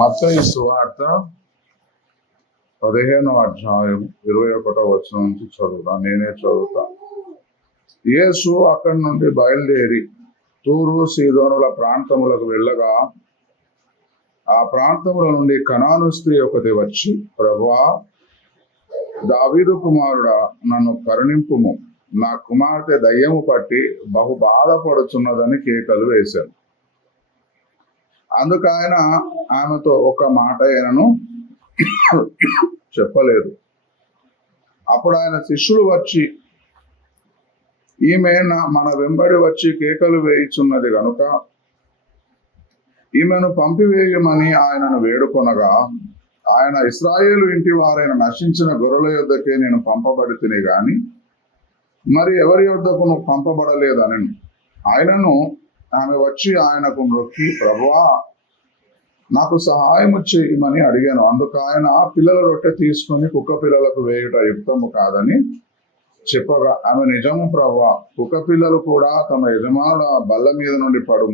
మత్తయి సువార్త 15వ అధ్యాయం 21వ వచనం నుంచి చదువుతా. నేనే చదువుతా. యేసు అక్కడి నుండి బయలుదేరి తూరు సీదోనుల ప్రాంతములకు వెళ్ళగా ఆ ప్రాంతముల నుండి కనాను స్త్రీ ఒకటి వచ్చి, ప్రభువా, దావీదు కుమారుడా, నన్ను కరుణింపుము, నా కుమార్తె దయ్యము పట్టి బహు బాధపడుచున్నదని కేకలు వేశాను. అందుకు ఆయన ఆమెతో ఒక మాట అయినను చెప్పలేదు. అప్పుడు ఆయన శిష్యులు వచ్చి, ఈమె మన వెంబడి వచ్చి కేకలు వేయుచున్నది గనుక ఈమెను పంపివేయమని ఆయనను వేడుకొనగా, ఆయన, ఇశ్రాయేలు ఇంటి వారైన నశించిన గొర్రెల యొద్దకే నేను పంపబడితిని గాని మరి ఎవరి యొద్దకు పంపబడలేదని. ఆయనను ఆమె వచ్చి ఆయనకు మొక్కి, ప్రభువా, నాకు సహాయము చేయమని అడిగాను. అందుకు ఆయన, పిల్లల రొట్టె తీసుకుని కుక్క పిల్లలకు వేయుట యుక్తము కాదని చెప్పగా, ఆమె, నిజము ప్రభువా, కుక్క పిల్లలు కూడా తమ యజమానుల బల్ల మీద నుండి పడు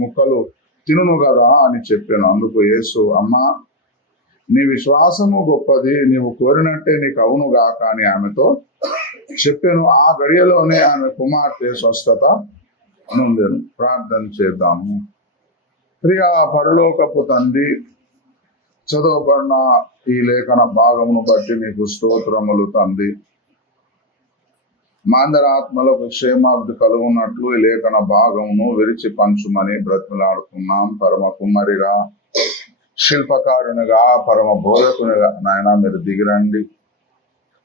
ముక్కలు తినును కదా అని చెప్పాను. అందుకు యేసు, అమ్మా, నీ విశ్వాసము గొప్పది, నీవు కోరినట్టే నీకు అవును గాక అని ఆమెతో చెప్పాను. ఆ గడియలోనే ఆమె కుమార్తె స్వస్థత నొందెను. ప్రార్థన చేద్దాము. ప్రియ పరలోకపు తండ్రి, చదవబడిన ఈ లేఖన భాగమును బట్టి నీకు స్తోత్రములు తండ్రి. మా అందరి ఆత్మలకు క్షేమాభివృద్ధి కలుగున్నట్లు ఈ లేఖన భాగమును విరిచి పంచుమని బ్రతిమలాడుతున్నాం. పరమ కుమ్మరిగా, శిల్పకారునిగా, పరమ బోధకునిగా నాయన మీరు దిగిరండి.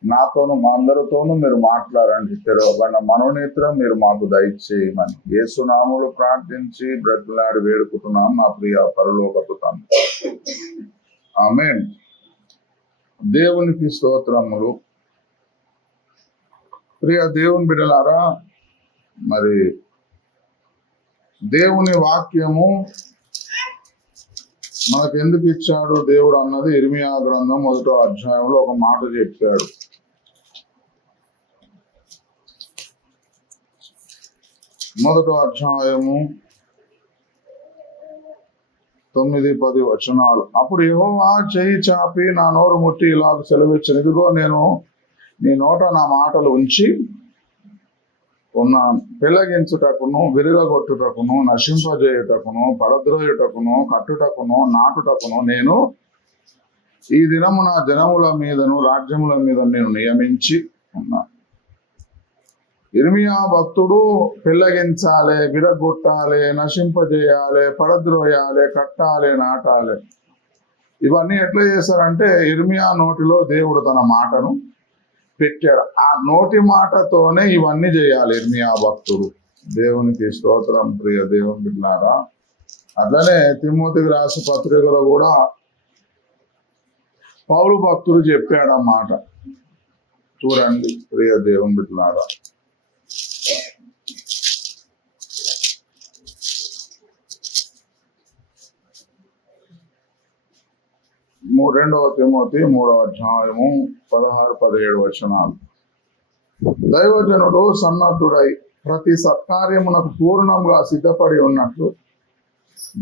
నాతోను మా అందరితోనూ మీరు మాట్లాడండి. తెరవబడిన మనోనేత్రం మీరు మాకు దయచేయమని యేసునామములో ప్రార్థించి బ్రతిమలాడి వేడుకుంటున్నాం మా ప్రియ పరలోకపు తండ్రి. ఆమేన్. దేవునికి స్తోత్రములు. ప్రియ దేవుని బిడ్డలారా, మరి దేవుని వాక్యము మనకు ఎందుకు ఇచ్చాడు దేవుడు అన్నది ఇర్మియా గ్రంథం 1వ అధ్యాయంలో ఒక మాట చెప్పాడు. మొదటి అధ్యాయము 9-10 వచనాలు. అప్పుడు యెహోవా చెయ్యి చాపి నా నోరు ముట్టి ఇలాగ సెలవిచ్చాను, ఇదిగో నేను నీ నోట నా మాటలు ఉంచి ఉన్నాను. పెళ్ళగించుటకును, విరగొట్టుటకును, నశింపజేయుటకును, పడద్రోయుటకును, కట్టుటకును, నాటుటకును నేను ఈ దినము నా జనముల మీదను రాజ్యముల మీద నేను నియమించి ఉన్నాను. ఇర్మియా భక్తుడు పెళ్ళగించాలి, విరగొట్టాలి, నశింపజేయాలి, పడద్రోయాలి, కట్టాలి, నాటాలి, ఇవన్నీ ఎట్లా చేశారంటే ఇర్మియా నోటిలో దేవుడు తన మాటను పెట్టాడు. ఆ నోటి మాటతోనే ఇవన్నీ చేయాలి ఇర్మియా భక్తుడు. దేవునికి స్తోత్రం. ప్రియ దేవుని బిడ్డలారా, అట్లనే తిమోతికి రాసి పత్రికలో కూడా పౌలు భక్తుడు చెప్పాడు ఆ మాట. చూడండి ప్రియ దేవుని బిడ్డలారా, రెండవ తిమోతి 3వ అధ్యాయము 16-17 వచనాలు. దైవజనుడు సన్నద్ధుడై ప్రతి సత్కార్యమునకు పూర్ణంగా సిద్ధపడి ఉన్నట్లు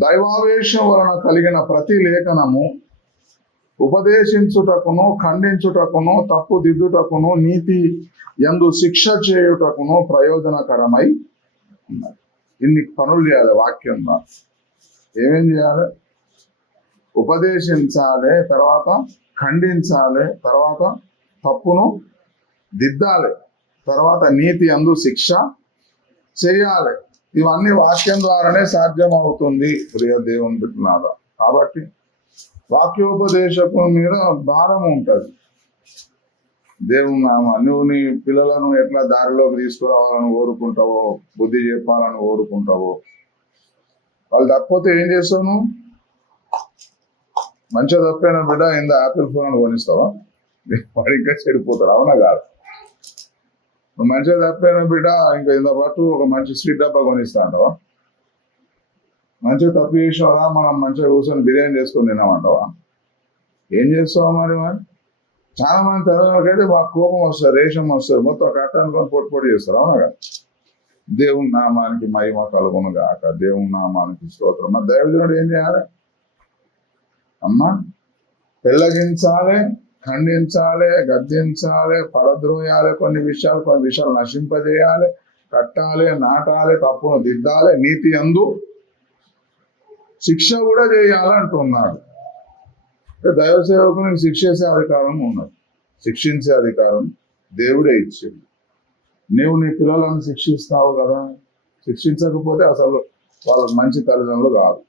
దైవావేశం వలన కలిగిన ప్రతి లేఖనము ఉపదేశించుటకును, ఖండించుటకును, తప్పు దిద్దుటకును, నీతి యందు శిక్ష చేయుటకును ప్రయోజనకరమై ఉన్నది. ఇన్ని పనులు చేయాలి వాక్యంగా. ఏమేం చేయాలి? ఉపదేశించాలి, తర్వాత ఖండించాలి, తర్వాత తప్పును దిద్దాలి, తర్వాత నీతి యందు శిక్ష చేయాలి. ఇవన్నీ వాక్యం ద్వారానే సాధ్యమవుతుంది ప్రియ దేవుని బిడ్డలారా. కాబట్టి వాక్యోపదేశకు మీద భారం ఉంటుంది. దేవుని నామ, నువ్వు నీ పిల్లలను ఎట్లా దారిలోకి తీసుకురావాలని కోరుకుంటావో, బుద్ధి చెప్పాలని కోరుకుంటావో, వాళ్ళు తప్పితే ఏం చేస్తావు? మంచిగా తప్పైన బిడ్డ ఇంత యాపిల్ ఫోన్ అని కొనిస్తావా? వాడు ఇంకా చెడిపోతాడు. అవునా కాదు? నువ్వు మంచిగా తప్పైన బిడ్డ ఇంకా ఇంత పాటు ఒక మంచి స్వీట్ డబ్బా కొనిస్తా అంటావా? మంచిగా తప్పు చేసావా, మనం మంచిగా కూర్చొని బిర్యానీ చేసుకొని తిన్నామంటావా? ఏం చేస్తావా మరి? చాలా మంది తల్లిదండ్రులకైతే మాకు కోపం వస్తుంది, రేషం వస్తుంది, మొత్తం కట్ట అనుకొని పొడి చేస్తారు. అవునా కాదు? దేవుని నామానికి మహిమ కలుగును గాక. దేవుని నామానికి స్తోత్రం. మరి దైవజనుడు ఏం చేయాలి? అమ్మా, పెళ్ళగించాలి, ఖండించాలి, గద్దించాలి, పడద్రోయాలి, కొన్ని విషయాలు నశింపజేయాలి, కట్టాలి, నాటాలి, తప్పును దిద్దాలి, నీతి యందు శిక్ష కూడా చేయాలంటున్నాడు. దైవ సేవకునికి శిక్ష చేసే అధికారం ఉన్నది, శిక్షించే అధికారం దేవుడే ఇచ్చింది. నీవు నీ పిల్లలను శిక్షిస్తావు కదా, శిక్షించకపోతే అసలు వాళ్ళకి మంచి తల్లిదండ్రులు కాదు.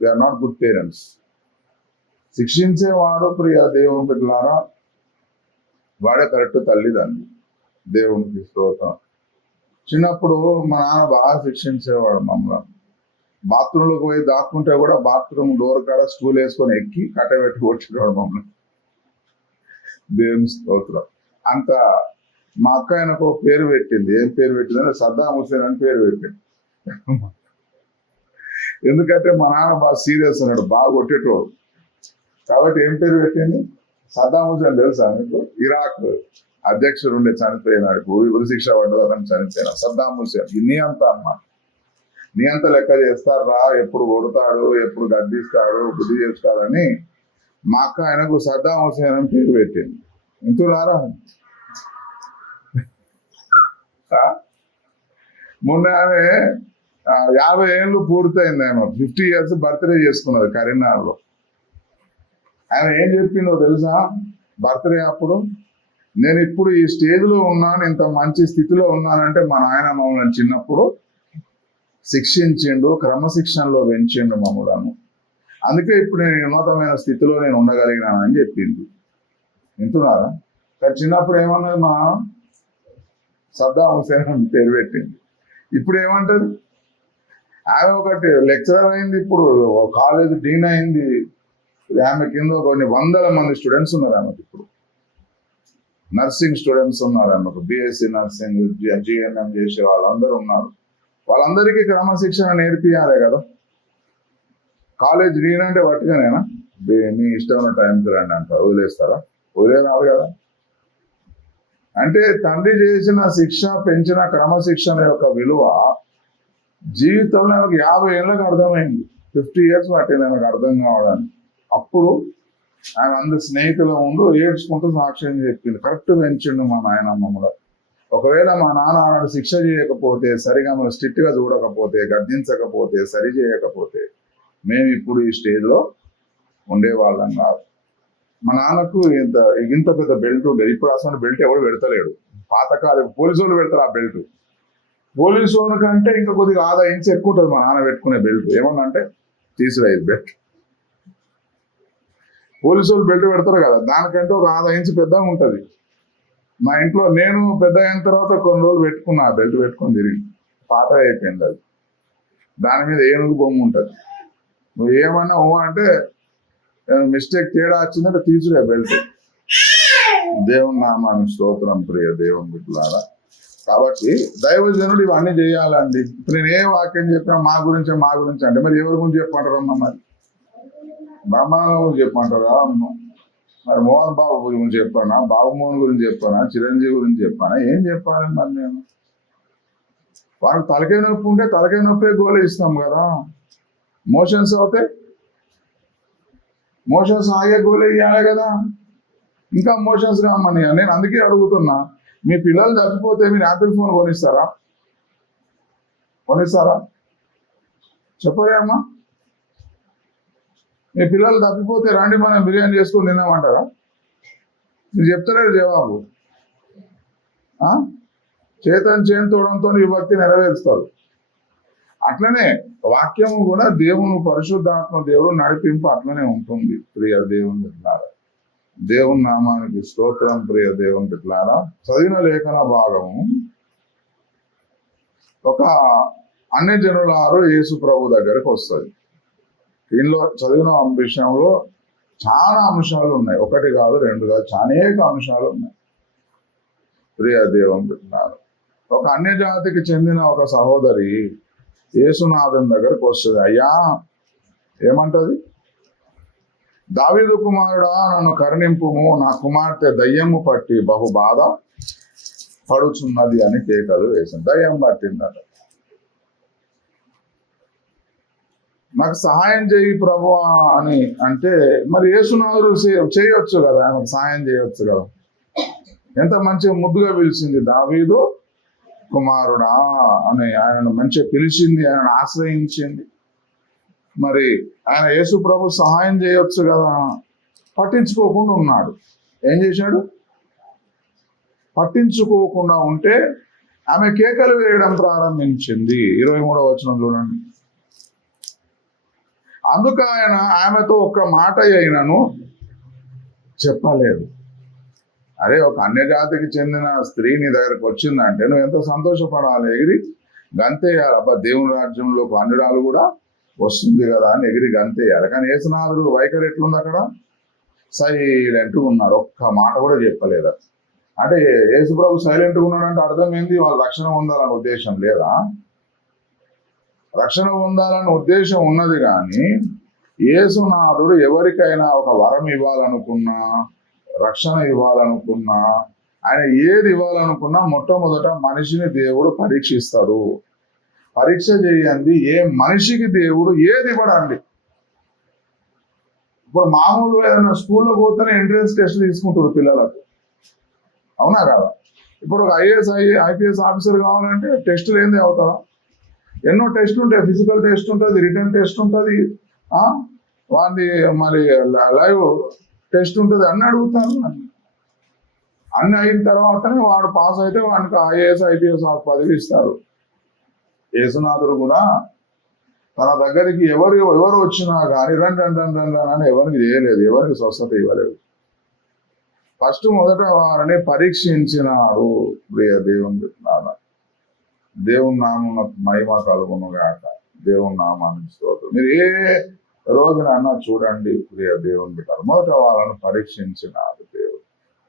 They are not good parents. శిక్షించేవాడు ప్రియ దేవుని బిడ్డలారా, వాడే కరెక్ట్ తల్లిదండ్రులు. దేవునికి స్తోత్రం. చిన్నప్పుడు మా నాన్న బాగా శిక్షించేవాడు మమ్మల్ని. బాత్రూంలోకి పోయి దాక్కుంటే కూడా బాత్రూమ్ డోర్ కాడ స్టూల్ వేసుకొని ఎక్కి కట్టబెట్టి కొట్టేవాడు మమ్మల్ని. దేవుని స్తోత్రం. అంత మా అక్క ఆయనకు పేరు పెట్టింది. ఏం పేరు పెట్టిందంటే సద్దాం హుసేన్ అని పేరు పెట్టింది. ఎందుకంటే మా నాన్న బాగా సీరియస్ అన్నాడు, బాగా కొట్టేటోడు. కాబట్టి ఏం పేరు పెట్టింది? సద్దాం హుసేన్. తెలుసా మీకు? ఇరాక్ అధ్యక్షుడు ఉండే చనిపోయినాడు, ఉరి శిక్ష పడ్డదని చనిపోయినా సద్దాం హుసేన్. నీ అంత అన్నమాట, నీ అంత లెక్క చేస్తారా, ఎప్పుడు కొడతాడు, ఎప్పుడు గద్దిస్తాడు, బుద్ధి చేస్తాడని మా అక్క ఆయనకు సద్దాం హుసేన్ అని పేరు పెట్టింది. ఇంతులారా, మొన్న ఆమె 50 ఏళ్ళు పూర్తయింది. ఆమె 50 years బర్త్డే చేసుకున్నది కరీంనగర్లో. ఆమె ఏం చెప్పిందో తెలుసా? బర్త్డే అప్పుడు, నేను ఇప్పుడు ఈ స్టేజ్లో ఉన్నాను, ఇంత మంచి స్థితిలో ఉన్నానంటే మా నాయన మమ్మల్ని చిన్నప్పుడు శిక్షించిండు, క్రమశిక్షణలో పెంచిండు మమ్మలను. అందుకే ఇప్పుడు నేను ఉన్నతమైన స్థితిలో నేను ఉండగలిగినానని చెప్పింది. వింటున్నారా? కానీ చిన్నప్పుడు ఏమన్నది? మా సద్దాం హుసేన్ అని పేరు పెట్టింది. ఇప్పుడు ఏమంటది? ఆమె ఒకటి లెక్చరర్ అయింది, ఇప్పుడు కాలేజ్ డీన్ అయింది. ఆమె కింద కొన్ని 100 మంది స్టూడెంట్స్ ఉన్నారు ఆమెకు. ఇప్పుడు నర్సింగ్ స్టూడెంట్స్ ఉన్నారు ఆమెకు, బిఎస్సి నర్సింగ్, జిఎన్ఎం చేసే వాళ్ళందరూ ఉన్నారు. వాళ్ళందరికీ క్రమశిక్షణ నేర్పియాలి కదా. కాలేజ్ డీన్ అంటే పట్టుకనేనా మీ ఇష్టమైన టైంకి రండి అంటారు, వదిలేస్తారా? వదిలేరాదు కదా. అంటే తండ్రి చేసిన శిక్ష, పెంచిన క్రమశిక్షణ యొక్క విలువ జీవితంలో ఆమెకు 50 ఏళ్ళకి అర్థమైంది. 50 years పట్టింది ఆమెకు అర్థం కావడానికి. అప్పుడు ఆమె అందరు స్నేహితుల ముందు ఏడ్చుకుంటూ సాక్ష్యం చెప్పింది, కరెక్ట్ పెంచిండు మా నాయనమ్మలో. ఒకవేళ మా నాన్న ఆనాడు శిక్ష చేయకపోతే, సరిగా మనం స్ట్రిక్ట్ గా చూడకపోతే, గద్దించకపోతే, సరి చేయకపోతే మేము ఇప్పుడు ఈ స్టేజ్లో ఉండేవాళ్ళం కాదు. మా నాన్నకు ఇంత పెద్ద బెల్ట్ ఉండేది. ఇప్పుడు అసలు బెల్ట్ ఎవరు పెడతలేడు. పాతకాలం పోలీసు వాళ్ళు పెడతారు ఆ బెల్ట్. పోలీసు వాళ్ళ కంటే ఇంకా కొద్దిగా 1/2 ఇంచ్ ఎక్కువ ఉంటుంది మా నాన్న పెట్టుకునే బెల్ట్. ఏమన్నా అంటే తీసిరాయి బెల్ట్. పోలీసు వాళ్ళు బెల్ట్ పెడతారు కదా, దానికంటే ఒక 1/2 ఇంచ్ పెద్దగా ఉంటుంది. మా ఇంట్లో నేను పెద్ద అయిన తర్వాత కొన్ని రోజులు పెట్టుకున్నా, బెల్ట్ పెట్టుకొని తిరిగి పాత అయిపోయింది అది. దాని మీద ఏనుగు బొమ్మ ఉంటుంది. నువ్వు ఏమన్నా అంటే మిస్టేక్ తేడా వచ్చిందంటే తీసుడే బెల్ట్. దేవుని నామానికి స్తోత్రం ప్రియ దేవుని బిడ్డలారా. కాబట్టి దైవజనుడు ఇవన్నీ చేయాలండి. ఇప్పుడు నేను ఏ వాక్యం చెప్పినా మా గురించి అంటే మరి ఎవరి గురించి చెప్పమంటారు అమ్మా? మరి బ్రహ్మాండం గురించి చెప్పమంటారా? మరి మోహన్ బాబు గురించి చెప్పానా, బాబుమోహన్ గురించి చెప్పానా, చిరంజీవి గురించి చెప్పానా? ఏం చెప్పాలి మరి నేను? వాళ్ళకి తలకాయ నొప్పి ఉంటే తలకాయ నొప్పి గోళ ఇస్తాం కదా. మోషన్స్ అవుతాయి, మోషన్స్ ఆగే గోళ ఇవ్వాలి కదా. ఇంకా మోషన్స్ కామని నేను అందుకే అడుగుతున్నా, మీ పిల్లలు తప్పిపోతే మీరు యాపిల్ ఫోన్ కొనిస్తారా? చెప్పరే అమ్మా. మీ పిల్లలు తప్పిపోతే రండి మనం బిర్యానీ చేసుకొని తిన్నామంటారా? మీరు చెప్తలేరు జవాబు. చేతోడం తోడంతో ఈ భక్తి నెరవేరుస్తారు. అట్లనే వాక్యము కూడా దేవుని పరిశుద్ధాత్మ దేవుడు నడిపింపు అట్లనే ఉంటుంది ప్రియ దేవుని బిడ్డలారా. దేవుని నామానికి స్తోత్రం ప్రియ దేవుని బిడ్డలారా. చదివిన లేఖన భాగము ఒక అన్య జనులారు యేసు ప్రభు దగ్గరకు వస్తుంది. దీనిలో చదివిన విషయంలో చాలా అంశాలు ఉన్నాయి. ఒకటి కాదు, రెండు కాదు, అనేక అంశాలు ఉన్నాయి ప్రియ దేవుని బిడ్డలారా. ఒక అన్య జాతికి చెందిన ఒక సహోదరి యేసునాథుని దగ్గరకు వస్తుంది. అయ్యా, ఏమంటది? దావీదు కుమారుడా, నన్ను కరుణింపుము, నా కుమార్తె దయ్యము పట్టి బహు బాధ పడుచున్నది అని కేకలు వేసింది. దయ్యం పట్టిందట. నాకు సహాయం చేయి ప్రభువా అని అంటే మరి యేసునాథుడు చేయొచ్చు కదా, ఆయనకు సహాయం చేయొచ్చు కదా. ఎంత మంచిగా ముద్దుగా పిలిచింది, దావీదు కుమారుడా అని ఆయనను మంచిగా పిలిచింది, ఆయనను ఆశ్రయించింది. మరి ఆయన యేసు ప్రభు సహాయం చేయొచ్చు కదా, పట్టించుకోకుండా ఉన్నాడు. ఏం చేశాడు? పట్టించుకోకుండా ఉంటే ఆమె కేకలు వేయడం ప్రారంభించింది. 23వ వచనం చూడండి. అందుకు ఆయన ఆమెతో ఒక్క మాట అయినను చెప్పలేదు. అరే, ఒక అన్యజాతికి చెందిన స్త్రీ నీ దగ్గరకు వచ్చిందంటే నువ్వు ఎంత సంతోషపడాలి, ఎగిరి గంతేయాలి. అబ్బా, దేవుని రాజ్యంలోకి అన్యురాలు కూడా వస్తుంది కదా అని ఎగిరి గంతేయాలి. కానీ యేసునాథుడు వైఖరి ఎట్లుంది అక్కడ? సైలెంట్గా ఉన్నాడు, ఒక్క మాట కూడా చెప్పలేదు. అంటే యేసుప్రభు సైలెంట్గా ఉన్నాడంటే అర్థం ఏంది? వాళ్ళు రక్షణ పొందాలనే ఉద్దేశం లేదా? రక్షణ పొందాలనే ఉద్దేశం ఉన్నది, కానీ యేసునాథుడు ఎవరికైనా ఒక వరం ఇవ్వాలనుకున్నా, రక్షణ ఇవ్వాలనుకున్నా, ఆయన ఏది ఇవ్వాలనుకున్నా మొట్టమొదట మనిషిని దేవుడు పరీక్షిస్తాడు. పరీక్ష చేయండి ఏ మనిషికి దేవుడు ఏది ఇవ్వడండి. ఇప్పుడు మామూలు ఏదైనా స్కూల్లో పోతేనే ఎంట్రన్స్ టెస్ట్ తీసుకుంటారు పిల్లలకు, అవునా కదా? ఇప్పుడు ఒక ఐఏఎస్ ఐపీఎస్ ఆఫీసర్ కావాలంటే టెస్టులు ఏంది అవుతుందా? ఎన్నో టెస్టులు ఉంటాయి. ఫిజికల్ టెస్ట్ ఉంటుంది, రిటర్న్ టెస్ట్ ఉంటుంది, వాడిని మరి లైవ్ టెస్ట్ ఉంటుంది, అన్ని అడుగుతాను. అన్ని అయిన తర్వాతనే వాడు పాస్ అయితే వాడికి ఐఏఎస్ ఐపీఎస్ పదవి ఇస్తారు. యేసునాథుడు కూడా తన దగ్గరికి ఎవరు వచ్చినా కానీ రండి రండి రండి రండి అని ఎవరికి చేయలేదు, ఎవరికి స్వస్థత ఇవ్వలేదు. ఫస్ట్ మొదట వారిని పరీక్షించినాడు. ప్రియ దేవుని బిడ్డలారా, దేవుని నామమున మహిమ కలుగును గాక. దేవుని నామానికి స్తోత్రం. మీరు ఏ రోజునన్నా చూడండి ప్రియ దేవుని బిడ్డలు, మొదట వాళ్ళని పరీక్షించినాడు దేవుడు.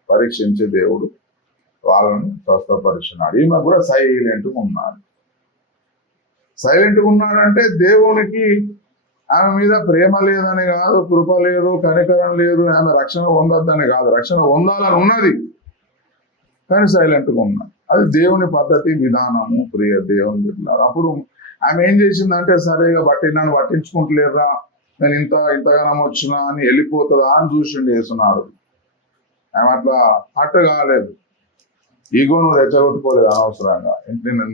పరీక్షించే దేవుడు వాళ్ళని స్వస్థపరిచినాడు. ఈమె కూడా సైలెంట్గా ఉన్నాడు. సైలెంట్గా ఉన్నాడంటే దేవునికి ఆమె మీద ప్రేమ లేదని కాదు, కృప లేదు, కనికరం లేదు, ఆమె రక్షణ పొందొద్దని కాదు. రక్షణ పొందాలని ఉన్నది, కానీ సైలెంట్గా ఉన్నాడు. అది దేవుని పద్ధతి, విధానము. ప్రియ దేవుని బిడ్డలారా, అప్పుడు ఆమె ఏం చేసిందంటే, సరేగా నన్ను పట్టించుకుంటలేరా, నేను ఇంతగానం వచ్చినా అని వెళ్ళిపోతుందా అని చూసిండు యేసునాథుడు. ఆమె అట్లా హట్ కాలేదు, ఈగోను రెచ్చగొట్టుకోలేదు అనవసరంగా.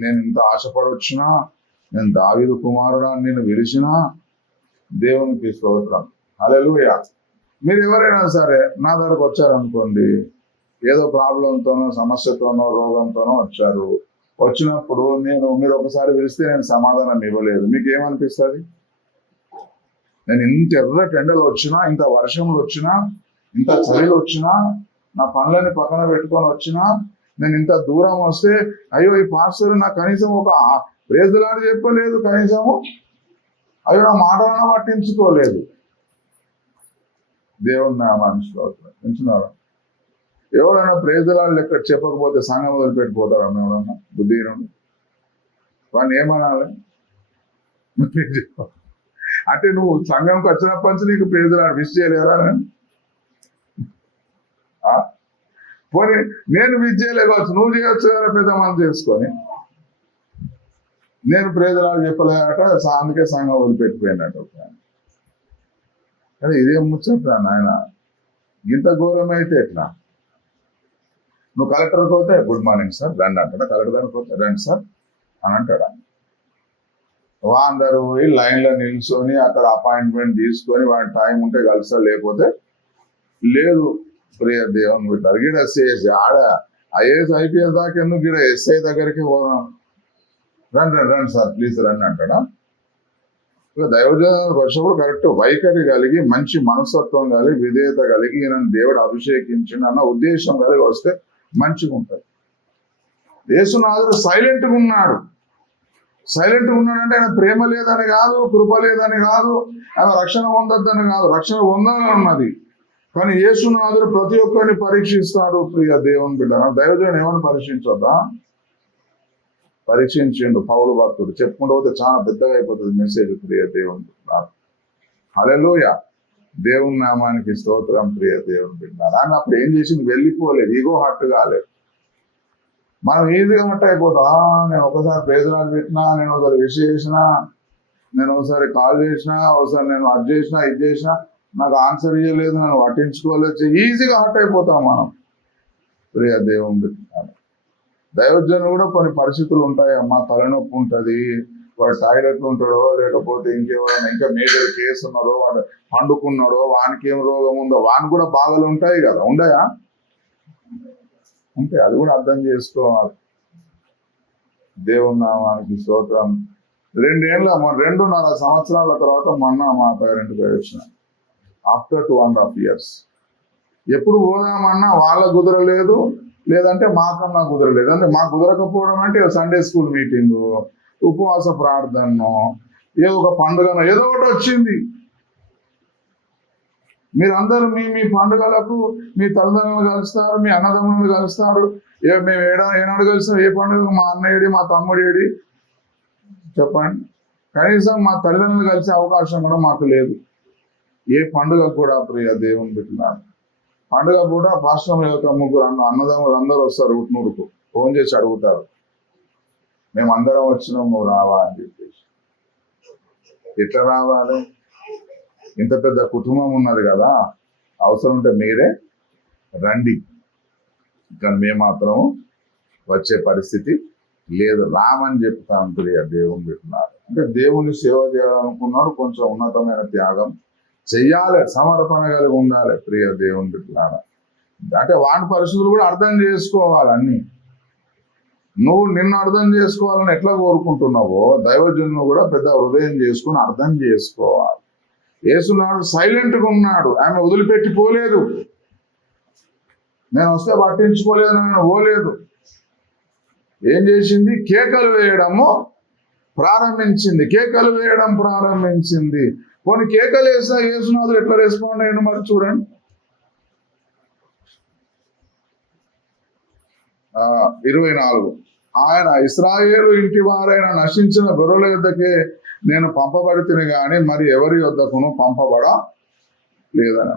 నేను ఇంత ఆశపడొచ్చినా, నేను దావీదు కుమారుడా నేను పిలిచినా, దేవునికి స్తోత్రం. హల్లెలూయా. మీరు ఎవరైనా సరే నా దగ్గరకు వచ్చారనుకోండి, ఏదో ప్రాబ్లంతోనో సమస్యతోనో రోగంతోనో వచ్చారు. వచ్చినప్పుడు మీరు ఒకసారి పిలిస్తే నేను సమాధానం ఇవ్వలేదు, మీకు ఏమనిపిస్తుంది? నేను ఇంత ఎర్రటి ఎండలు వచ్చినా, ఇంత వర్షంలో వచ్చినా, ఇంత చలిలో వచ్చినా, నా పనులని పక్కన పెట్టుకొని వచ్చినా, నేను ఇంత దూరం వస్తే అయ్యో ఈ పాస్టర్ నాకు కనీసం ఒక ప్రేజులాడు చెప్పలేదు, కనీసము అయ్యో నా మాటలను పట్టించుకోలేదు. దేవుని నామానికి స్తోత్రం. వింటున్నారా? ఎవరైనా ప్రేజలాడు లెక్క చెప్పకపోతే సంఘం వదిలిపెట్టిపోతారు ఎవరన్నా బుద్ధిహీనుడు? వాడిని ఏమనాలి? అంటే నువ్వు సంఘంకి వచ్చినప్పటి నుంచి నీకు ప్రేజలాడు విష్ చేయలేదా? పోనీ నేను విష్ చేయలేకపోవచ్చు, నువ్వు చేయొచ్చు కదా పెద్ద మంది చేసుకొని. నేను ప్రేజలాడు చెప్పలేక అందుకే సంఘం వదిలిపెట్టిపోయినట్టు. కానీ ఇదేం ముచ్చట నాయన, ఇంత ఘోరమైతే ఎట్లా? నువ్వు కలెక్టర్కి పోతే గుడ్ మార్నింగ్ సార్ రండి అంటాడా? కలెక్టర్ దగ్గరికి పోతే రండి సార్ అని అంటాడా? అందరూ పోయి లైన్లో నిల్చొని అక్కడ అపాయింట్మెంట్ తీసుకొని వాడి టైం ఉంటే కలుస్తారు, లేకపోతే లేదు. ప్రియ దేవుని బిడ్డారు, గిడ ఎస్ఐ ఆడ ఐఏఎస్ ఐపీఎస్ దాకా ఎందుకు, గిడ ఎస్ఐ దగ్గరికి పోదాం, రండి రండి రండి సార్ ప్లీజ్ రండి అంటాడా? ఇక దైవజనానికి వచ్చినప్పుడు కరెక్ట్ వైఖరి కలిగి, మంచి మనస్తత్వం కలిగి, విధేయత కలిగి, ఈయన దేవుడు అభిషేకించిన అన్న ఉద్దేశం కలిగి వస్తే మంచిగా ఉంటుంది. యేసునాథుడు సైలెంట్గా ఉన్నాడు. సైలెంట్గా ఉన్నాడంటే ఆయన ప్రేమ లేదని కాదు, కృప లేదని కాదు, ఆయన రక్షణ పొందొద్దని కాదు, రక్షణ పొందాలని ఉన్నది. కానీ యేసునాథుడు ప్రతి ఒక్కరిని పరీక్షిస్తాడు. ప్రియ దేవుని బిడ్డ, దైవజనం ఏమని పరీక్షించొద్దా? పరీక్షించిండు పౌలు భక్తుడు. చెప్పుకుంటూ పోతే చాలా పెద్దగా అయిపోతుంది మెసేజ్. ప్రియ దేవుని బిడ్డ, హల్లెలూయా. దేవుని నామానికి స్తోత్రం. ప్రియ దేవుని బిడ్డ, ఆమె అప్పుడు ఏం చేసింది? వెళ్ళిపోలేదు, ఈగో హట్టు కాలేదు. మనం ఈజీగా హట్ అయిపోతాం. నేను ఒకసారి ప్రేజలాలు పెట్టినా, నేను ఒకసారి విష్ చేసినా, నేను ఒకసారి కాల్ చేసినా, ఒకసారి నేను అది చేసినా, ఇది చేసినా నాకు ఆన్సర్ ఇవ్వలేదు, నన్ను పట్టించుకోలేదు, ఈజీగా హర్ట్ అయిపోతాం మనం. ప్రియ దేవుని దైవజనులు కూడా కొన్ని పరిస్థితులు ఉంటాయి. అమ్మ తలనొప్పి ఉంటుంది, వాడు టాయిలెట్లు ఉంటాడో, లేకపోతే ఇంకేమైనా ఇంకా మేజర్ కేసు ఉన్నదో, వాడు పండుకున్నాడో, వానికి ఏం రోగం ఉందో, వానికి కూడా బాధలు ఉంటాయి కదా, ఉండయా? ఉంటే అది కూడా అర్థం చేసుకోవాలి. దేవుని నామానికి స్తోత్రం. 2.5 సంవత్సరాల తర్వాత మొన్న మా పేరెంట్ పోయి వచ్చిన, ఆఫ్టర్ 2.5 years. ఎప్పుడు పోదామన్నా వాళ్ళ కుదరలేదు, లేదంటే మాకన్నా కుదరలేదు. అంటే మాకు కుదరకపోవడం అంటే సండే స్కూల్ మీటింగ్, ఉపవాస ప్రార్థనో, ఏదో ఒక పండుగనో ఏదో ఒకటి వచ్చింది. మీరందరూ మీ పండుగలకు మీ తల్లిదండ్రులు కలుస్తారు, మీ అన్నదమ్ములు కలుస్తారు. మేము ఏనాడు కలిసాం? ఏ పండుగ? మా అన్నయ్యడి, మా తమ్ముడేడి చెప్పండి. కనీసం మా తల్లిదండ్రులు కలిసే అవకాశం కూడా మాకు లేదు. ఏ పండుగ కూడా ప్రియ దేవుని బిడ్డలారా, పండుగ కూడా పాశ్రం యొక్క 3 అన్నదమ్ములు అందరూ వస్తారు. ఉట్నూరుకు ఫోన్ చేసి అడుగుతారు, మేమందరం వచ్చినాం, నువ్వు రావా అని చెప్పేసి. ఎట్లా రావాలి? ఇంత పెద్ద కుటుంబం ఉన్నది కదా, అవసరం ఉంటే మీరే రండి, కానీ మేము మాత్రం వచ్చే పరిస్థితి లేదు, రామని చెప్తాం. ప్రియ దేవుని బిడ్డలారా, అంటే దేవుని సేవ చేయాలనుకున్నాడు, కొంచెం ఉన్నతమైన త్యాగం చెయ్యాలి, సమర్పణ కలిగి ఉండాలి. ప్రియ దేవుని బిడ్డలారా, అంటే వాటి పరిస్థితులు కూడా అర్థం చేసుకోవాలి. అన్ని నువ్వు నిన్ను అర్థం చేసుకోవాలని ఎట్లా కోరుకుంటున్నావో, దైవజనులు కూడా పెద్ద హృదయం చేసుకుని అర్థం చేసుకోవాలి. యేసునాడు సైలెంట్గా ఉన్నాడు, ఆమె వదిలిపెట్టి పోలేదు. నేను వస్తే పట్టించుకోలేదు, నేను పోలేదు. ఏం చేసింది? కేకలు వేయడం ప్రారంభించింది. కొన్ని కేకలు వేసినా యేసునాథుడు ఎట్లా రెస్పాండ్ అయ్యాడు మరి చూడండి. 24 ఆయన ఇశ్రాయేలు ఇంటి వారైన నశించిన గొర్రెల యొద్దకే నేను పంపబడితిని గాని మరి ఎవరి యొద్దకును పంపబడ లేదని.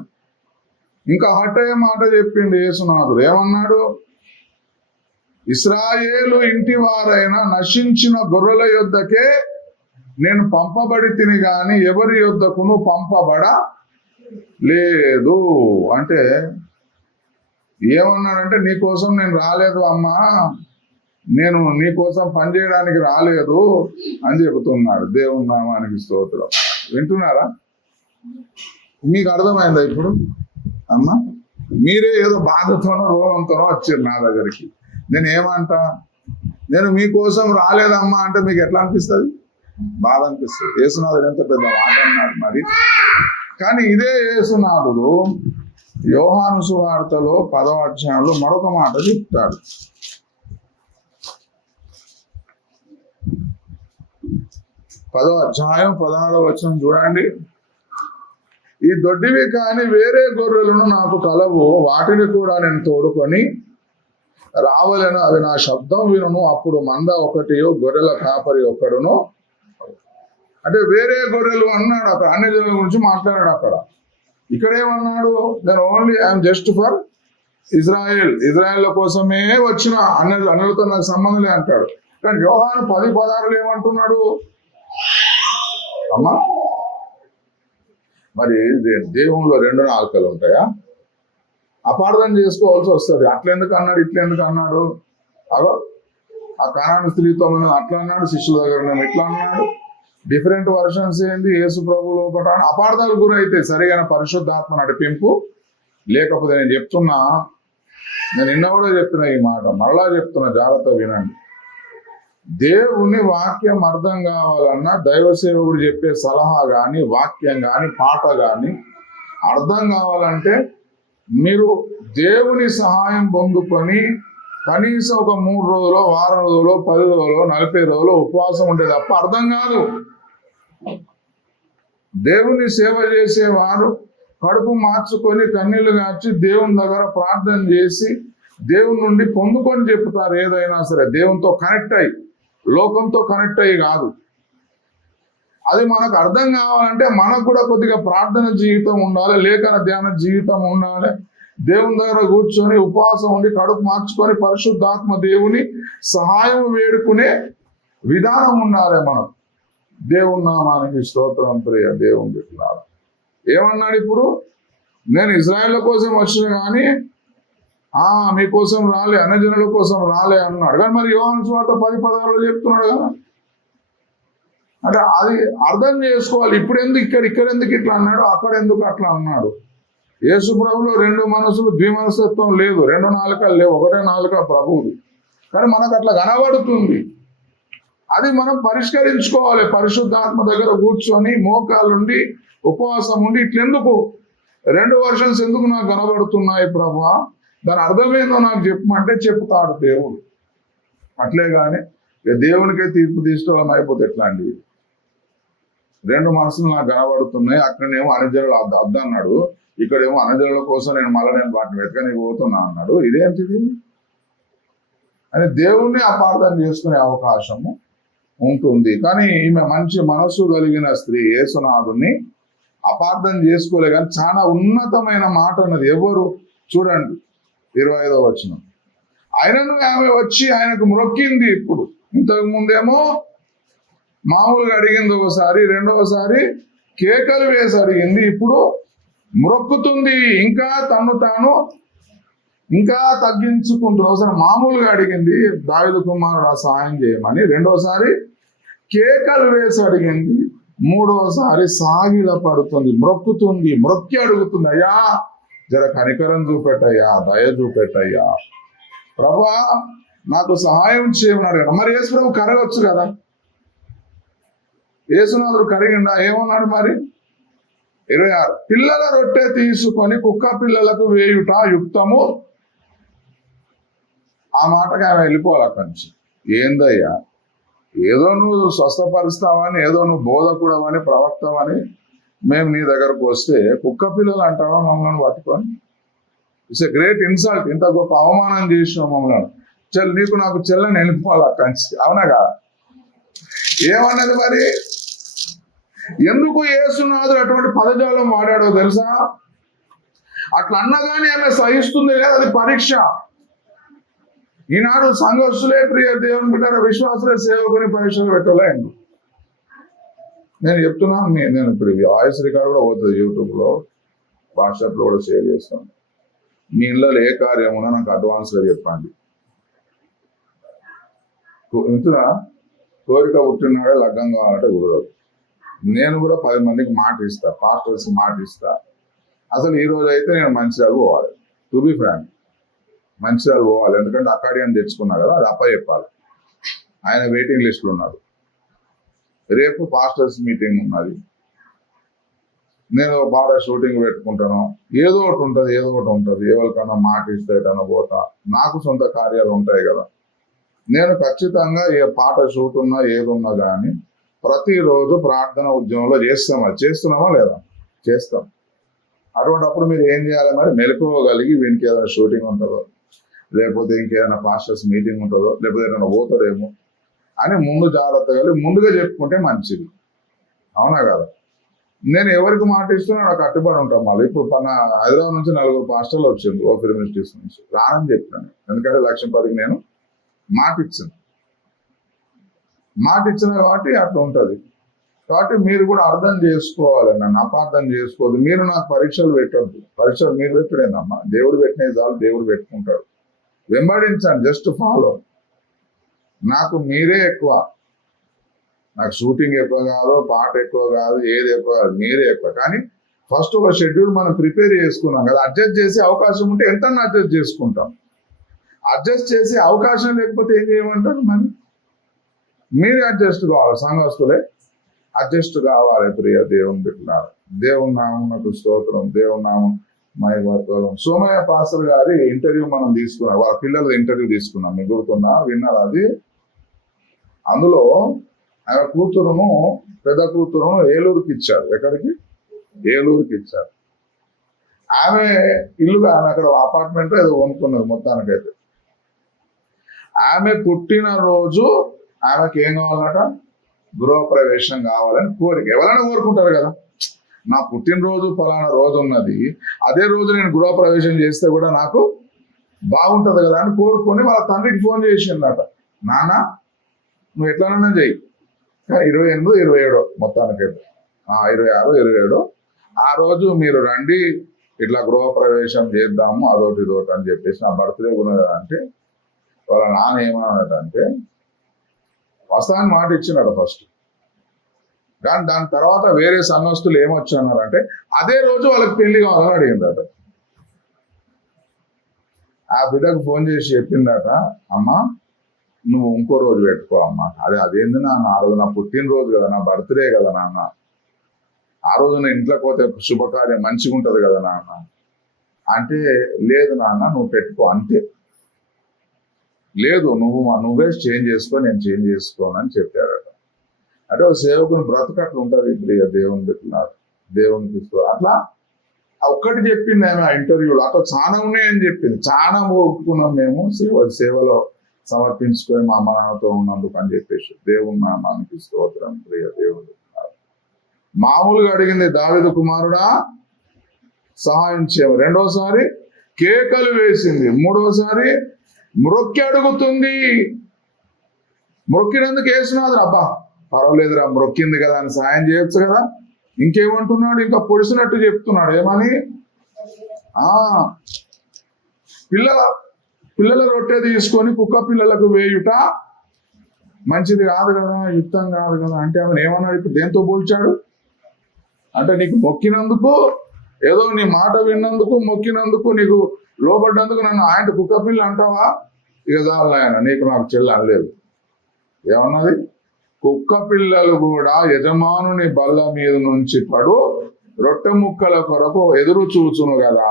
ఇంకా హఠే మాట చెప్పిండు యేసునాథుడు. ఏమన్నాడు? ఇశ్రాయేలు ఇంటి వారైన నశించిన గొర్రెల యొద్దకే నేను పంపబడితిని గాని ఎవరి యొద్దకును పంపబడ లేదు. అంటే ఏమన్నాడంటే, నీకోసం నేను రాలేదు అమ్మా, నేను నీకోసం పనిచేయడానికి రాలేదు అని చెబుతున్నాడు. దేవుని నామానికి స్తోత్రం. వింటున్నారా? మీకు అర్థమైందా ఇప్పుడు? అమ్మా, మీరే ఏదో బాధతోనో రోగంతోనో వచ్చారు నా దగ్గరికి. నేను ఏమంటా? నేను మీకోసం రాలేదమ్మా అంటే మీకు ఎట్లా అనిపిస్తుంది? బాధ అనిపిస్తుంది. యేసునాథుడు ఎంత పెద్ద మాట అన్నాడు మరి. కానీ ఇదే యేసునాథుడు యోహాను సువార్తలో 10వ అధ్యాయంలో మరొక మాట చెప్తాడు. 10వ అధ్యాయం 16వ వచనం చూడండి. ఈ దొడ్డివి కాని వేరే గొర్రెలను నాకు కలవు, వాటిని కూడా నేను తోడుకొని రావలను, అవి నా శబ్దం వినును, అప్పుడు మంద ఒకటియో గొర్రెల కాపరి ఒకడును. అంటే వేరే గొర్రెలు అన్నాడు అక్కడ, అన్ని జనుల గురించి మాట్లాడాడు అక్కడ. ఇక్కడేమన్నాడు? నేను only I'm just for Israel కోసమే వచ్చిన, అన్యులతో నాకు సంబంధం లే అంటాడు. కానీ యోహాను 10:16 ఏమంటున్నాడు? అమ్మా, మరి దేవునిలో 2 నాలుకలు ఉంటాయా? అపార్థం చేసుకోవాల్సి వస్తుంది. అట్లెందుకు అన్నాడు, ఇట్లెందుకు అన్నాడు? అగో ఆ కానాను స్త్రీతో అట్లా అన్నాడు, శిష్యుల దగ్గర ఇట్లా అన్నాడు. డిఫరెంట్ వర్షన్స్ ఏంది? యేసు ప్రభువులో ఒకట అపార్థాలు గురైతే సరిగైన పరిశుద్ధాత్మ నడిపింపు లేకపోతే. నేను చెప్తున్నా, నేను నిన్న కూడా చెప్తున్నా ఈ మాట, మరలా చెప్తున్నా, జాగ్రత్త వినండి. దేవుని వాక్యం అర్థం కావాలన్నా, దైవ సేవకుడు చెప్పే సలహా కానీ, వాక్యం కానీ, పాట కానీ అర్థం కావాలంటే మీరు దేవుని సహాయం పొందుకొని కనీసం ఒక 3 రోజులు, వారం రోజులు, 10 రోజులు, 40 రోజులు ఉపవాసం ఉంటే తప్ప అర్థం కాదు. దేవుని సేవ చేసేవారు కడుపు మార్చుకొని కన్నీళ్లు కాచి దేవుని దగ్గర ప్రార్థన చేసి దేవుని నుండి పొందుకొని చెప్తారు ఏదైనా సరే. దేవునితో కనెక్ట్ అయ్యి, లోకంతో కనెక్ట్ అయ్యి కాదు. అది మనకు అర్థం కావాలంటే మనకు కూడా కొద్దిగా ప్రార్థన జీవితం ఉండాలి, లేఖన ధ్యాన జీవితం ఉండాలి. దేవుని దగ్గర కూర్చొని ఉపవాసం ఉండి కడుపు మార్చుకొని పరిశుద్ధాత్మ దేవుని సహాయం వేడుకునే విధానం ఉండాలి. మనం దేవుని నామానికి స్తోత్రం ప్రియ దేవుని బిడ్డలారా. ఏమన్నాడు ఇప్పుడు? నేను ఇజ్రాయేళ్ల కోసం వచ్చిన కానీ మీకోసం రాలే, అన్యజనుల కోసం రాలే అన్నాడు. కానీ మరి యోహాను సువార్త 10:16 చెప్తున్నాడు కదా. అంటే అది అర్థం చేసుకోవాలి. ఇప్పుడు ఎందుకు ఇక్కడ ఎందుకు ఇట్లా అన్నాడు, అక్కడ ఎందుకు అట్లా అన్నాడు? యేసు ప్రభులో 2 మనసులు, ద్విమనస్తత్వం లేదు, 2 నాలుకలు లేవు, ఒకటే నాలుక ప్రభువుది. కానీ మనకు అట్లా కనబడుతుంది. అది మనం పరిష్కరించుకోవాలి. పరిశుద్ధాత్మ దగ్గర కూర్చొని మోకాలుండి ఉపవాసం ఉండి ఇట్లెందుకు 2 వర్షన్స్ ఎందుకు నాకు కనబడుతున్నాయి ప్రభా, దాని అర్థమేందో నాకు చెప్పమంటే చెప్తాడు దేవుడు. అట్లే కానీ దేవునికే తీర్పు తీసుకోవడం అయిపోతే ఎట్లా అండి? 2 మనసులు నాకు కనబడుతున్నాయి, అక్కడనేమో అన్యజనులు అద్దన్నాడు, ఇక్కడేమో అన్యజనుల కోసం నేను వాటిని వెతకనికి పోతున్నా అన్నాడు. ఇదేంటిది అని దేవుణ్ణి అపార్థం చేసుకునే అవకాశము ఉంటుంది. కానీ ఈమె మంచి మనసు కలిగిన స్త్రీ యేసునాథుని అపార్థం చేసుకోలే. కానీ చాలా ఉన్నతమైన మాట అన్నది. ఎవరు చూడండి 25వ వచనం. ఆయనను ఆమె వచ్చి ఆయనకు మొక్కింది. ఇప్పుడు ఇంతకు ముందేమో మామూలుగా అడిగింది ఒకసారి, రెండవసారి కేకలు వేసి అడిగింది, ఇప్పుడు మొక్కుతుంది. ఇంకా తను తాను ఇంకా తగ్గించుకుంటుంది. ఒకసారి మామూలుగా అడిగింది, దావీదు కుమారుడు సహాయం చేయమని. రెండోసారి కేకలు వేసి అడిగింది. మూడవసారి సాగిల పడుతుంది, మొక్కుతుంది, మొక్కి అడుగుతుంది, అయ్యా జర కనికరం చూపెట్టయ్యా, దయ చూపెట్టయ్యా ప్రభా, నాకు సహాయం చేయమన్నాడు కదా. మరి యేసు ప్రభు కరగవచ్చు కదా. యేసునాథుడు కరిగిండా? ఏమన్నాడు మరి? 26 పిల్లల రొట్టె తీసుకొని కుక్క పిల్లలకు వేయుట యుక్తము. ఆ మాటకి ఆమె వెళ్ళిపోవాలి అక్కడి నుంచి. ఏందయ్యా, ఏదో నువ్వు స్వస్థపరుస్తావని, ఏదో నువ్వు బోధకుడవని, ప్రవక్తవని మేము నీ దగ్గరకు వస్తే కుక్క పిల్లలు అంటావా మమ్మల్ని పట్టుకొని? It's a great insult. ఇంత గొప్ప అవమానం చేసిన మమ్మల్ని నీకు నాకు చెల్లని వెళ్ళిపోవాలి అక్కడి నుంచి. అవునాగా? ఏమన్నది మరి? ఎందుకు యేసునాథుడు అటువంటి పదజాలం వాడాడో తెలుసా? అట్లా అన్నగానే ఆమె సహిస్తుంది కదా, అది పరీక్ష. ఈనాడు సంఘర్షులే ప్రియ దేవుని బిడ్డ విశ్వాసులే సేవకుని పరీక్షలు పెట్టలే. నేను చెప్తున్నాను, నేను ఇప్పుడు వాయిస్ రికార్డ్ కూడా పోతుంది యూట్యూబ్లో, వాట్సాప్లో కూడా షేర్ చేస్తాను. మీ ఇళ్ళలో ఏ కార్యం ఉన్నా నాకు అడ్వాన్స్గా చెప్పండి. ఇంతున్నా కోరిక పుట్టినాడే లగ్గం కావాలంటే కుదరదు. నేను కూడా 10 మందికి మాట ఇస్తా, పాస్టర్స్కి మాట ఇస్తా. అసలు ఈ రోజు అయితే నేను మంచిర్యాల పోవాలి, టు బి ఫ్రాంక్ మంచిర్యాల పోవాలి. ఎందుకంటే అకాడియన్ తెచ్చుకున్నా కదా, అది చెప్పాలి. ఆయన వెయిటింగ్ లిస్ట్లో ఉన్నాడు. రేపు పాస్టర్స్ మీటింగ్ ఉన్నది. నేను పాట షూటింగ్ పెట్టుకుంటాను. ఏదో ఒకటి ఉంటుంది. ఎవరికన్నా మాట ఇస్తే ఎటన్నా పోతా. నాకు సొంత కార్యాలు ఉంటాయి కదా. నేను ఖచ్చితంగా ఏ పాట షూట్ ఉన్నా ఏదున్నా కానీ ప్రతిరోజు ప్రార్థన ఉద్యమంలో చేస్తున్నామా లేదా? చేస్తాం. అటువంటిప్పుడు మీరు ఏం చేయాలి మరి? మెలకువగలిగి వీనికి ఏదైనా షూటింగ్ ఉంటుందో, లేకపోతే ఇంకేదైనా పాస్టర్స్ మీటింగ్ ఉంటుందో, లేకపోతే ఏదైనా పోతాడేమో అని ముందు జాగ్రత్తగా ముందుగా చెప్పుకుంటే మంచిది. అవునా కదా? నేను ఎవరికి మాట ఇస్తున్నా నాకు కట్టుబడి ఉంటాం. మళ్ళీ ఇప్పుడు హైదరాబాద్ నుంచి 4 పాస్టర్లు వచ్చింది ఓపెన్ యూనివర్సిటీస్ నుంచి. రానని చెప్పాను. ఎందుకంటే 1,10,000కి నేను మాట ఇచ్చిన కాబట్టి అట్లా ఉంటుంది. కాబట్టి మీరు కూడా అర్థం చేసుకోవాలి, నన్ను అపార్థం చేసుకోవద్దు. మీరు నాకు పరీక్షలు పెట్టద్దు. పరీక్షలు మీరు పెట్టడేనమ్మా, దేవుడు పెట్టినది చాలు, దేవుడు పెట్టుకుంటాడు. వెంబడించండి, జస్ట్ ఫాలో. నాకు మీరే ఎక్కువ. నాకు షూటింగ్ ఎక్కువ కాదు, పాట ఎక్కువ కాదు, ఏది ఎక్కువ కాదు, మీరే ఎక్కువ. కానీ ఫస్ట్ ఒక షెడ్యూల్ మనం ప్రిపేర్ చేసుకున్నాం కదా. అడ్జస్ట్ చేసే అవకాశం ఉంటే ఎంత అడ్జస్ట్ చేసుకుంటాం. అడ్జస్ట్ చేసే అవకాశం లేకపోతే ఏం చేయమంటారు? మరి మీరే అడ్జస్ట్ కావాలి. సంఘస్థులే అడ్జస్ట్ కావాలి. ప్రియ దేవుని బిడ్డలారా, దేవుని నామమునకు స్తోత్రం, దేవుని నామం మహిమత్వం. సోమయ్య పాస్టర్ గారి ఇంటర్వ్యూ మనం తీసుకున్నాం, వాళ్ళ పిల్లల ఇంటర్వ్యూ తీసుకున్నాం. మీకు గుర్తుందా? విన్నారు అది? అందులో ఆమె కూతురును, పెద్ద కూతురును ఏలూరుకి ఇచ్చారు. ఎక్కడికి? ఏలూరుకి ఇచ్చారు. ఆమె ఇల్లుగా ఆమె అక్కడ అపార్ట్మెంట్ ఏదో కొనుక్కున్నారు మొత్తానికైతే. ఆమె పుట్టినరోజు ఆమెకి ఏం కావాలన్నట? గృహప్రవేశం కావాలని కోరిక. ఎవరైనా కోరుకుంటారు కదా, నా పుట్టినరోజు ఫలానా రోజు ఉన్నది, అదే రోజు నేను గృహప్రవేశం చేస్తే కూడా నాకు బాగుంటుంది కదా అని కోరుకొని వాళ్ళ తండ్రికి ఫోన్ చేసిందట, నాన్న నువ్వు ఎట్లనన్నా చెయ్యి, కానీ 28, 27 మొత్తానికైతే 26, 27 ఆ రోజు మీరు రండి, ఇట్లా గృహప్రవేశం చేద్దాము అదొకటి ఇదొకటి అని చెప్పేసి నా బర్త్డే ఉన్నది అంటే వాళ్ళ నాన్న ఏమన్నాడంటే వస్తానని మాట ఇచ్చినాడు ఫస్ట్. కానీ దాని తర్వాత వేరే సంఘస్థులు ఏమొచ్చన్నారంటే అదే రోజు వాళ్ళకి పెళ్లి కావాలని అడిగిందట. ఆ బిడ్డకు ఫోన్ చేసి చెప్పిందట, అమ్మ నువ్వు ఇంకో రోజు పెట్టుకో అమ్మ. అదేంది నాన్న, ఆ రోజు నా పుట్టినరోజు కదా, నా బర్త్డే కదా నాన్న, ఆ రోజు నేను ఇంట్లోకి పోతే శుభకార్యం మంచిగా ఉంటది కదా నాన్న అంటే, లేదు నాన్న నువ్వు పెట్టుకో అంతే, లేదు నువ్వే చేంజ్ చేసుకో, నేను చేంజ్ చేసుకోను అని చెప్పారట. అంటే ఒక సేవకుని బ్రతకట్లు ఉంటుంది. ఇప్పుడు ఇక దేవుని పెట్టినారు, దేవునికి అట్లా ఒక్కటి చెప్పింది ఆమె ఆ ఇంటర్వ్యూలో. అట్లా చాలా ఉన్నాయని చెప్పింది. చాలా ఒప్పుకున్నాం మేము సేవలో సమర్పించుకొని మా అమ్మ నాన్నతో ఉన్నందుకు అని చెప్పేసి. దేవుని నామానికి స్తోత్రం. ప్రియ దేవుని మామూలుగా అడిగింది, దావీదు కుమారుడా సహాయం చేయము. రెండోసారి కేకలు వేసింది. మూడోసారి మ్రొక్కి అడుగుతుంది. మ్రొక్కినందుకు వేసినాదు, అబ్బా పర్వాలేదురా మ్రొక్కింది కదా అని సాయం చేయొచ్చు కదా. ఇంకేమంటున్నాడు, ఇంకా పొడిసినట్టు చెప్తున్నాడు. ఏమని, పిల్లల రొట్టె తీసుకొని కుక్క పిల్లలకు వేయుట మంచిది కాదు కదా, యుక్తం కాదు కదా అంటే ఆమె ఏమన్నాడు, ఇప్పుడు దేంతో పోల్చాడు అంటే, నీకు మొక్కినందుకు, ఏదో నీ మాట విన్నందుకు, మొక్కినందుకు, నీకు లోబడ్డందుకు నన్ను ఆయన కుక్క పిల్ల అంటావా, ఇక చాలు ఆయన నీకు నాకు చెల్లి అనలేదు. ఏమన్నది, కుక్క పిల్లలు కూడా యజమానుని బల్ల మీద నుంచి పడు రొట్టె ముక్కల కొరకు ఎదురు చూచును కదా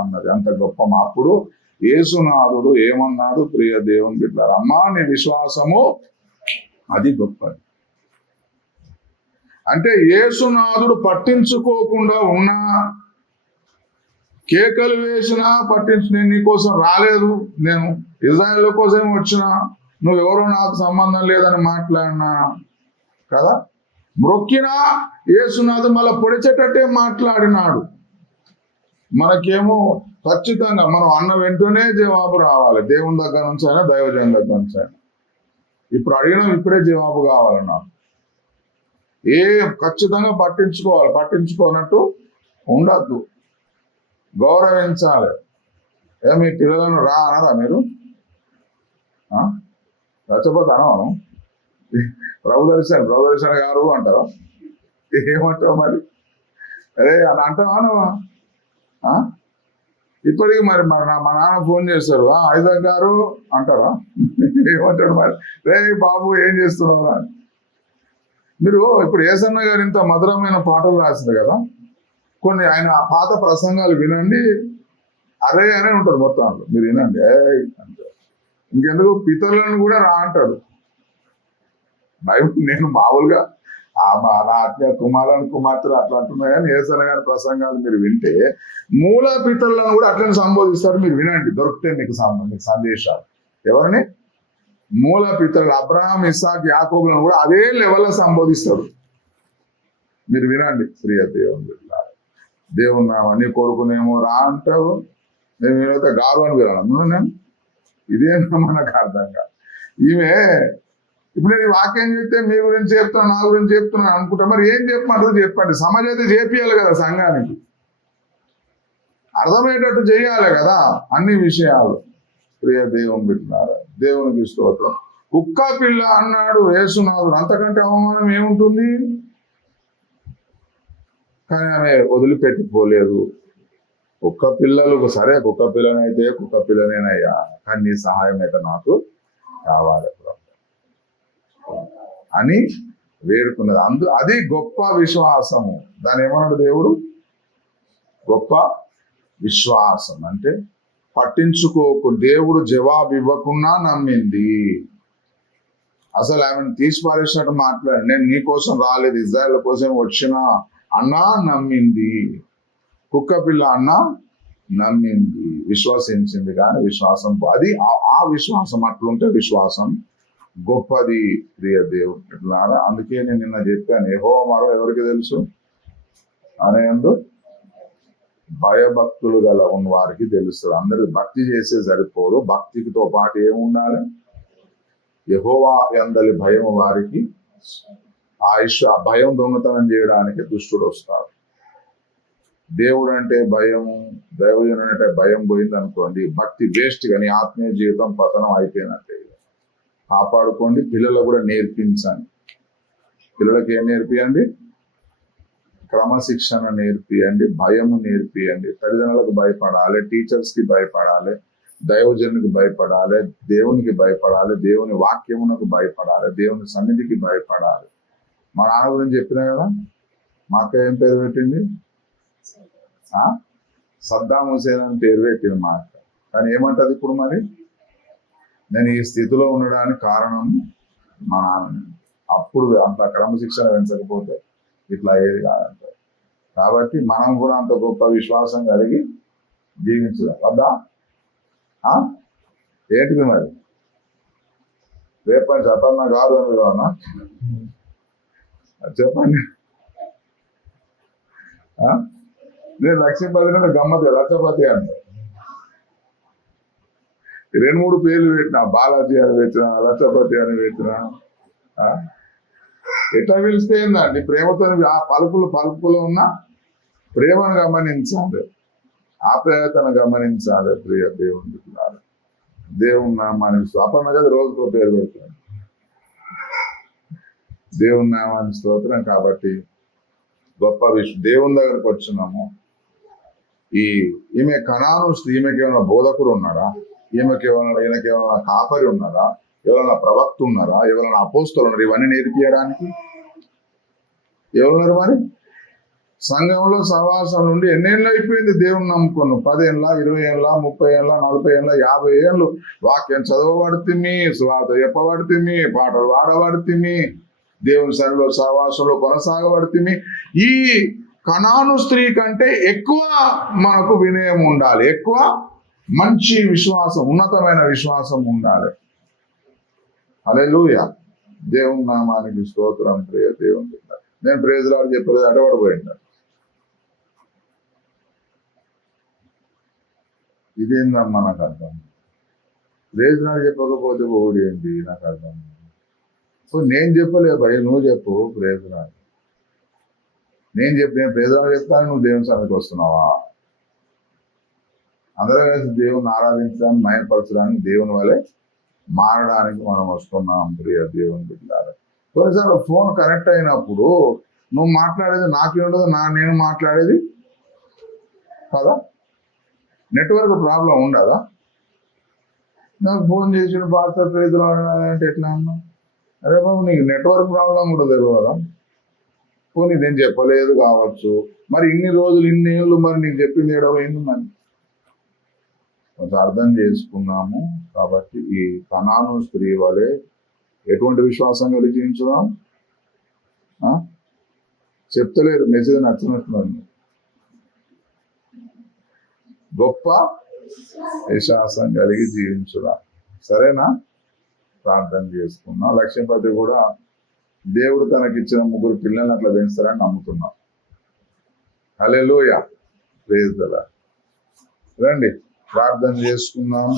అన్నది. అంత గొప్ప. అప్పుడు యేసునాథుడు ఏమన్నాడు, ప్రియ దేవుని బిడ్డలారా, అమ్మా నీ విశ్వాసము అది గొప్పది. అంటే యేసునాథుడు పట్టించుకోకుండా ఉన్నా, కేకలు వేసినా నేను నీకోసం రాలేదు, నేను ఇజ్రాయేల్ కోసం వచ్చినా, నువ్వెవరో నాకు సంబంధం లేదని మాట్లాడినా కదా. మ్రొక్కినా యేసునాథు మళ్ళీ పొడిచేటట్టే మాట్లాడినాడు. మనకేమో ఖచ్చితంగా మనం అన్న వెంటనే జవాబు రావాలి, దేవుని దగ్గర నుంచి అయినా దైవజన్ దగ్గర నుంచి అయినా. ఇప్పుడు అడిగినా ఇప్పుడే జవాబు కావాలి నాకు. ఖచ్చితంగా పట్టించుకోవాలి, పట్టించుకోనట్టు ఉండద్దు, గౌరవించాలి. మీ పిల్లలను రా అనరా మీరు, రచ్చపోతాను ప్రభుదర్శన గారు అంటారా, ఏమంటావు మరి, అరే అని అంటావా నువ్వు? ఇప్పటికి మరి మా నాన్న ఫోన్ చేస్తారు, ఐజాక్ గారు అంటారా, ఏమంటాడు మరి, రే బాబు ఏం చేస్తున్నావు అని. మీరు ఇప్పుడు ఏసన్న గారు ఇంత మధురమైన పాటలు రాసింది కదా, కొన్ని ఆయన పాత ప్రసంగాలు వినండి, అరే అనే ఉంటుంది మొత్తం, మీరు వినండి అంటే. ఇంకెందుకు పితరులను కూడా రా అంటాడు బైబుల్. నేను మామూలుగా నా ఆత్మీయ కుమారులను కుమార్తెలు అట్లా అంటున్నాయి, కానీ ఏసన్న గారి ప్రసంగాలు మీరు వింటే మూల పితరులను కూడా అట్లనే సంబోధిస్తాడు. మీరు వినండి, దొరికితే మీకు సందేశాలు. ఎవరిని? మూల పితరులు అబ్రహాం, ఇస్సాక్, యాకోబులను కూడా అదే లెవెల్లో సంబోధిస్తాడు. మీరు వినండి. ప్రియ దేవుని దేవుని నామా, నీ కొడుకునేమో రా అంటావు, నేను ఏమైతే గారు అని వినాను నేను. ఇదేనా మనకు అర్థం కాదు. ఈమె ఇప్పుడు నేను వాక్యం చెప్తే మీ గురించి చెప్తున్నా, నా గురించి చెప్తున్నాను అనుకుంటా, మరి ఏం చెప్పమంటారు చెప్పండి. సమాజాన్ని చేపియాలి కదా, సంఘానికి అర్థమయ్యేటట్టు చేయాలి కదా అన్ని విషయాలు. ప్రియ దేవుని బిడ్డలారా, దేవునికి స్తోత్రం. కుక్క పిల్ల అన్నాడు యేసునాథుడు, అంతకంటే అవమానం ఏముంటుంది? కానీ ఆమె వదిలిపెట్టిపోలేదు. కుక్క పిల్లలు సరే, కుక్క పిల్లనైతే కుక్క పిల్లనేనయ్యా, కానీ నీ సహాయం అయితే నాకు కావాలి అని వేడుకున్నది. అది గొప్ప విశ్వాసము. దాని ఏమన్నాడు దేవుడు? గొప్ప విశ్వాసం. అంటే పట్టించుకోకు, దేవుడు జవాబు ఇవ్వకుండా నమ్మింది. అసలు ఆమెను తీసి పారేసినట్టు మాట్లాడి, నేను నీ కోసం రాలేదు, ఇజ్రాయెల్ కోసం వచ్చినా అన్నా నమ్మింది. కుక్క పిల్ల అన్నా నమ్మింది, విశ్వసించింది. కానీ విశ్వాసం అది ఆ విశ్వాసం అట్లుంటే విశ్వాసం గొప్పది. ప్రియ దేవుడు, అందుకే నేను నిన్న చెప్పాను, యెహోవా మరో ఎవరికి తెలుసు అనేందు భయభక్తులు గల ఉన్న వారికి తెలుస్తుంది. అందరికి భక్తి చేసే సరిపోదు, భక్తితో పాటు ఏముండాలి? యెహోవా యందలి భయం వారికి ఆ భయం దొంగతనం చేయడానికి దుష్టుడు వస్తాడు. దేవుడు అంటే భయము, దైవజనుడు అంటే భయం పోయింది అనుకోండి, భక్తి వేస్ట్ గా నీ ఆత్మీయ జీవితం పతనం అయిపోయినట్టే. కాపాడుకోండి, పిల్లలకు కూడా నేర్పించండి. పిల్లలకి ఏం నేర్పియండి? క్రమశిక్షణ నేర్పియండి, భయము నేర్పియండి. తల్లిదండ్రులకు భయపడాలి, టీచర్స్ కి భయపడాలి, దైవజనునికి భయపడాలి, దేవునికి భయపడాలి, దేవుని వాక్యమునకు భయపడాలి, దేవుని సన్నిధికి భయపడాలి. మా నాన్న గురించి చెప్పినా కదా, మా అక్క ఏం పేరు పెట్టింది? సద్దాం హుసేన్ అని పేరు పెట్టింది మా అక్క. కానీ ఏమంటది ఇప్పుడు? మరి నేను ఈ స్థితిలో ఉండడానికి కారణం మా నాన్న. అప్పుడు అంత క్రమశిక్షణ పెంచకపోతే ఇట్లా అయ్యేది కాదంటారు. కాబట్టి మనం కూడా అంత గొప్ప విశ్వాసం కలిగి జీవించడం వద్దా? ఏంటిది మరి? రేపని చెప్పన్నా కాదు అని చెప్పండి. నేను లక్ష్మీపతి అంటే గమ్మతి లక్షపతి అంట. 2-3 పేర్లు పెట్టినా, బాలాజీ అని పెట్టినా, లక్షపతి అని పెట్టినా. ఎట్లా పిలిస్తే ఏందండి? ప్రేమతో ఆ పలుపులో ఉన్న ప్రేమను గమనించాలి, ఆప్యాయతను గమనించాలి. ప్రియ దేవుని బిడ్డలారా, దేవుని నామానికి స్వాపన కదా రోజుకో పేరు పెడతాను. దేవుని నామానికి స్తోత్రం. కాబట్టి గొప్ప దేవుని దగ్గరకు వచ్చినాము. ఈమె కనాను స్త్రీ, ఈమెకి ఏమైనా బోధకుడు ఉన్నాడా? ఈయనకేమైనా కాపరి ఉన్నారా? ఎవరైనా ప్రవక్త ఉన్నారా? ఎవరైనా అపోస్తలు ఉన్నారు ఇవన్నీ నేర్పియడానికి? ఎవరున్నారు మరి? సంఘంలో సహవాసం నుండి ఎన్నేళ్ళు అయిపోయింది దేవుని నమ్ముకున్నాం? 10 ఏళ్ళ, 20 ఏళ్ళ, 30 ఏళ్ళ, 40 ఏళ్ళ, 50 ఏళ్ళు వాక్యం చదవబడితిమి, స్వార్థ చెప్పబడితిమి, పాటలు పాడబడితిమి, దేవుని సన్నిధిలో సహవాసంలో కొనసాగబడితిమి. ఈ కనాను స్త్రీ కంటే ఎక్కువ మనకు వినయం ఉండాలి, ఎక్కువ మంచి విశ్వాసం, ఉన్నతమైన విశ్వాసం ఉండాలి. హల్లెలూయా. దేవుని నామానికి స్తోత్రం. ప్రియ దేవుని, నేను ప్రైజ్ లార్డ్ చెప్పలేదు అంటే వాడు పోయింది. ఇదేందమ్మా నాకు అర్థం. ప్రైజ్ లార్డ్ చెప్పకపోతే ఓడి ఏంటి నాకు అర్థం. నేను చెప్పలే భయ, నువ్వు చెప్పు ప్రైజ్ లార్డ్. నేను ప్రైజ్ లార్డ్ చెప్తాను, నువ్వు దేవుని సన్నిధికి వస్తున్నావా? అందరూ కలిసి దేవుని ఆరాధించడానికి, మయపరచడానికి, దేవుని వలె మారడానికి మనం వస్తున్నాం. ప్రియ దేవుని బిడ్డలారా, కొన్నిసార్లు ఫోన్ కనెక్ట్ అయినప్పుడు నువ్వు మాట్లాడేది నాకేముండదు, నేను మాట్లాడేది కదా, నెట్వర్క్ ప్రాబ్లం ఉండదా? నాకు ఫోన్ చేసిన పాస్టర్ ప్రైజ్లో అంటే ఎట్లా అన్నా? అరే బాబు, నీకు నెట్వర్క్ ప్రాబ్లం కూడా తెలియదా? పోనీ నేను చెప్పలేదు కావచ్చు, మరి ఇన్ని రోజులు, ఇన్ని ఏళ్ళు మరి నీకు చెప్పింది ఏడవైంది. మరి కొంచెం అర్థం చేసుకున్నాము. కాబట్టి ఈ కనాను స్త్రీ వలె ఎటువంటి విశ్వాసం కలిగి జీవించుదాం? చెప్తలేరు, మెసేజ్ నచ్చినట్టుంది. గొప్ప విశ్వాసం కలిగి జీవించుదాం. సరేనా? ప్రార్థన చేసుకున్నాం. లక్ష్మీపతి కూడా దేవుడు తనకిచ్చిన 3 పిల్లల్ని అట్లా పెంచుతారని నమ్ముతున్నాం. హల్లెలూయా. Praise the lord. రండి ప్రార్థన చేసుకున్నాం.